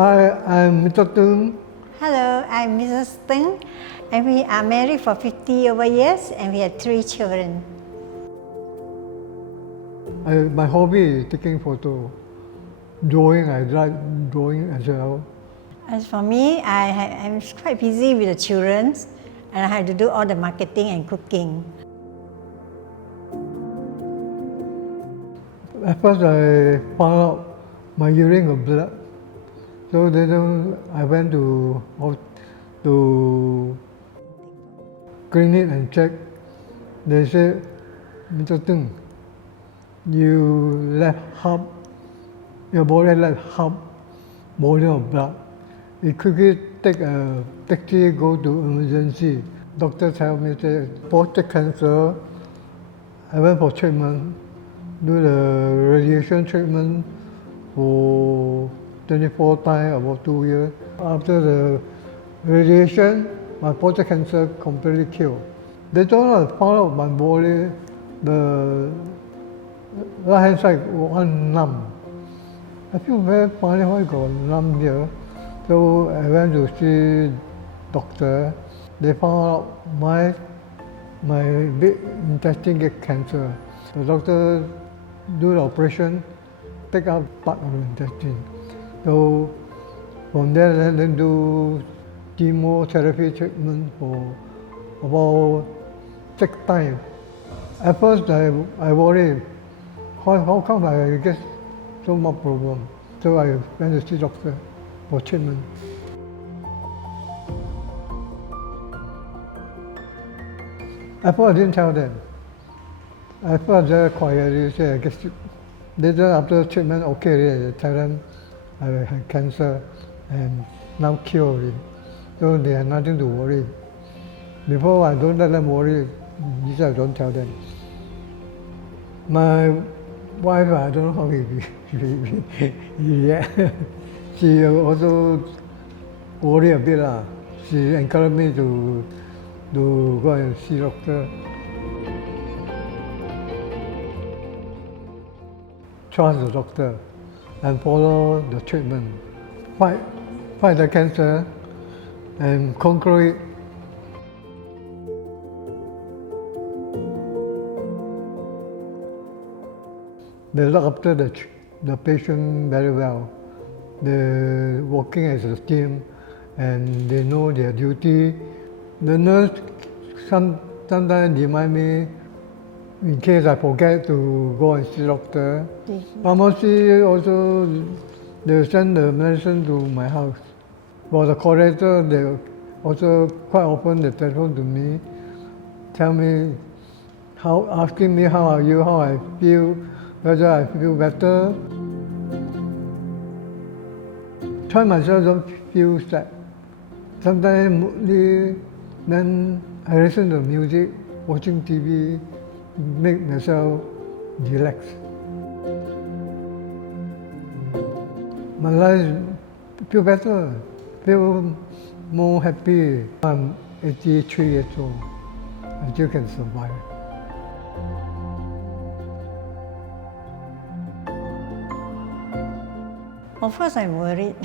Hi, I'm Mr. Tung. Hello, I'm Mrs. Teng, and we are married for 50 over years, and we have 3 children. My hobby is taking photo. Drawing, I like drawing as well. As for me, I'm quite busy with the children, and I have to do all the marketing and cooking. At first, I found out my urine was blood. So then I went to clinic and check. They said, Mr. Tung, you left half, your body left half volume of blood. You quickly take a taxi, go to emergency. Doctor tell me that prostate cancer. I went for treatment, do the radiation treatment for 24 times, about 2 years. After the radiation, my prostate cancer completely killed. They don't know, found out my body, the right hand side one numb. I feel very funny why I got numb here. So I went to see doctor. They found out my big intestine get cancer. The doctor do the operation, take out part of the intestine. So from there, then do chemotherapy treatment for about 6 times. At first, I worried, how come I get so much problem? So I went to see doctor for treatment. At first, I didn't tell them. At first, very quietly say I get sick. Later, after treatment, okay, I tell them I had cancer and now cured. So they have nothing to worry. Before, I don't let them worry. Usually, I don't tell them. My wife, I don't know how he react. She also worry a bit lah. She encouraged me to go and see doctor. Trust the doctor and follow the treatment. Fight the cancer and conquer it. They look after the patient very well. They're working as a team and they know their duty. The nurse sometimes remind me in case I forget to go and see doctor. Pharmacy also, they send the medicine to my house. For the corrector, they also quite often they telephone to me, tell me, asking me how are you, how I feel, whether I feel better. Try myself don't feel sad. Sometimes moody, then I listen to music, watching TV, make myself relax. My life feel better, feel more happy. I'm 83 years old. I still can survive. Of course, I'm worried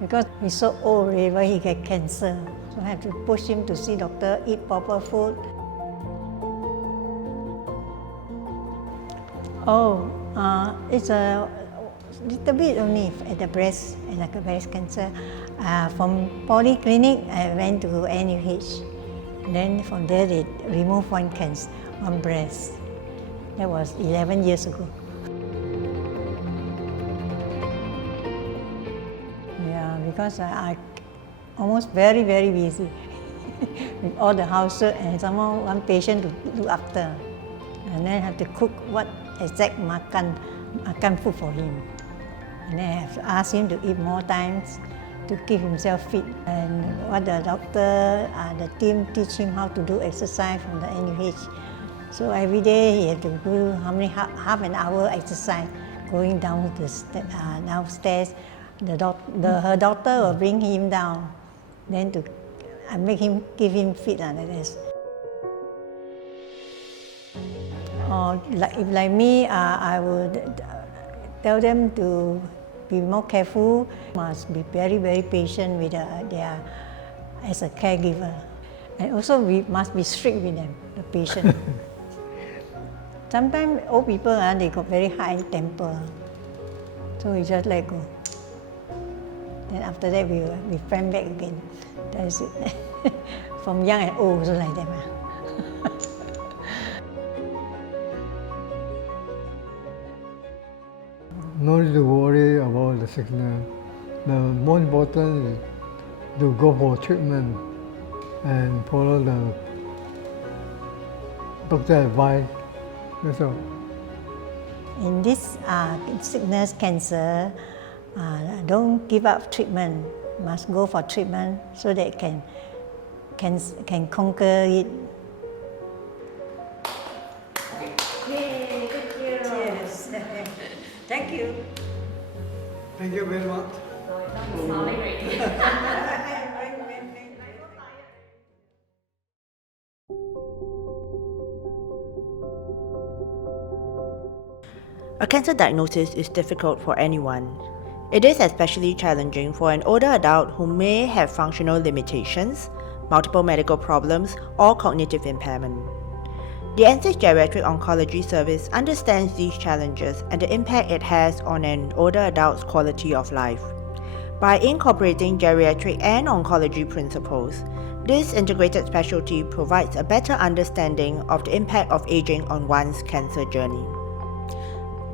because he's so old already, but he get cancer. So I have to push him to see doctor, eat proper food. It's a little bit only at the breast, like a breast cancer. From polyclinic, I went to NUH. Then from there, they removed one breast. That was 11 years ago. Yeah, because I almost very busy with all the housework and someone one patient to look after, and then have to cook what exact makan food for him, and then I have to ask him to eat more times to keep himself fit. And what the doctor, the team teach him how to do exercise from the NUH. So every day he had to do half an hour exercise, going down downstairs. Her doctor will bring him down, then to keep him fit like this. If like me, I would tell them to be more careful, must be very, very patient with their, as a caregiver. And also we must be strict with them, the patient. Sometimes old people, they got very high temper. So we just let go. Then after that, we friend back again. That's it. From young and old, also like that. No need to worry about the sickness. The most important is to go for treatment and follow the doctor advice. That's all. In this sickness, cancer, don't give up treatment. Must go for treatment so that can conquer it. Yay, thank you. Cheers. Thank you. Thank you very much. Smiling already. A cancer diagnosis is difficult for anyone. It is especially challenging for an older adult who may have functional limitations, multiple medical problems, or cognitive impairment. The NCIS Geriatric Oncology Service understands these challenges and the impact it has on an older adult's quality of life. By incorporating geriatric and oncology principles, this integrated specialty provides a better understanding of the impact of aging on one's cancer journey.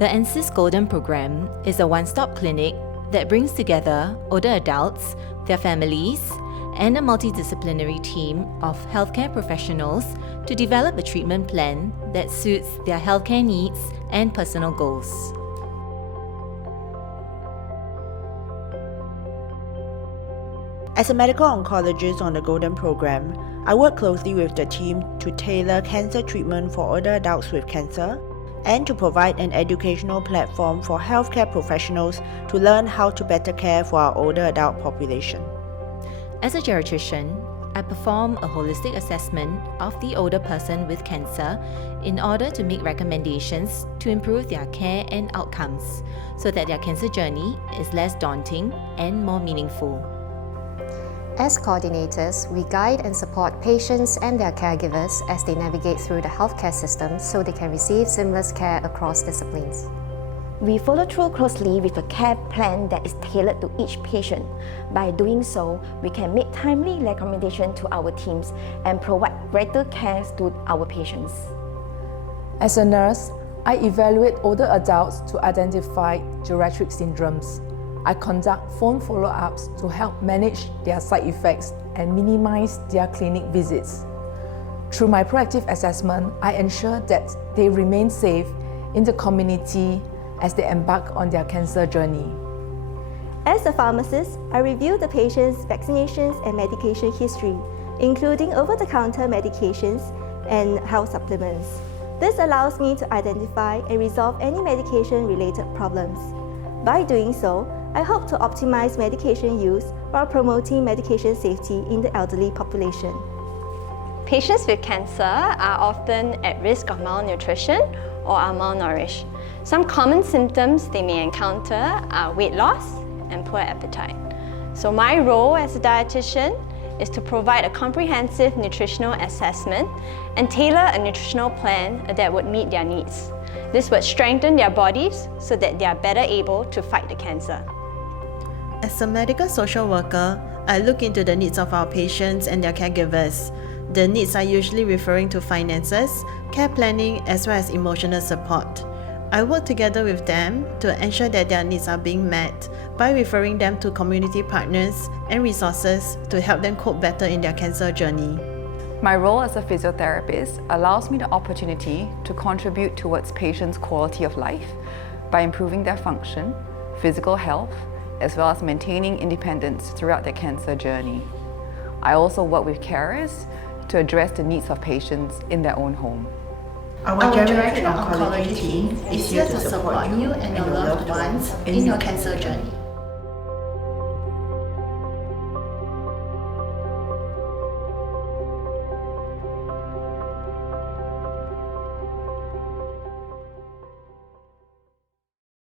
The NCIS Golden Program is a one-stop clinic that brings together older adults, their families, and a multidisciplinary team of healthcare professionals to develop a treatment plan that suits their healthcare needs and personal goals. As a medical oncologist on the Golden Program, I work closely with the team to tailor cancer treatment for older adults with cancer and to provide an educational platform for healthcare professionals to learn how to better care for our older adult population. As a geriatrician, I perform a holistic assessment of the older person with cancer in order to make recommendations to improve their care and outcomes so that their cancer journey is less daunting and more meaningful. As coordinators, we guide and support patients and their caregivers as they navigate through the healthcare system so they can receive seamless care across disciplines. We follow through closely with a care plan that is tailored to each patient. By doing so, we can make timely recommendations to our teams and provide greater care to our patients. As a nurse, I evaluate older adults to identify geriatric syndromes. I conduct phone follow-ups to help manage their side effects and minimize their clinic visits. Through my proactive assessment, I ensure that they remain safe in the community as they embark on their cancer journey. As a pharmacist, I review the patient's vaccinations and medication history, including over-the-counter medications and health supplements. This allows me to identify and resolve any medication-related problems. By doing so, I hope to optimize medication use while promoting medication safety in the elderly population. Patients with cancer are often at risk of malnutrition or are malnourished. Some common symptoms they may encounter are weight loss and poor appetite. So my role as a dietitian is to provide a comprehensive nutritional assessment and tailor a nutritional plan that would meet their needs. This would strengthen their bodies so that they are better able to fight the cancer. As a medical social worker, I look into the needs of our patients and their caregivers. The needs are usually referring to finances, care planning, as well as emotional support. I work together with them to ensure that their needs are being met by referring them to community partners and resources to help them cope better in their cancer journey. My role as a physiotherapist allows me the opportunity to contribute towards patients' quality of life by improving their function, physical health, as well as maintaining independence throughout their cancer journey. I also work with carers to address the needs of patients in their own home. Our Geriatric Oncology team is here to support you and your loved ones in your cancer journey.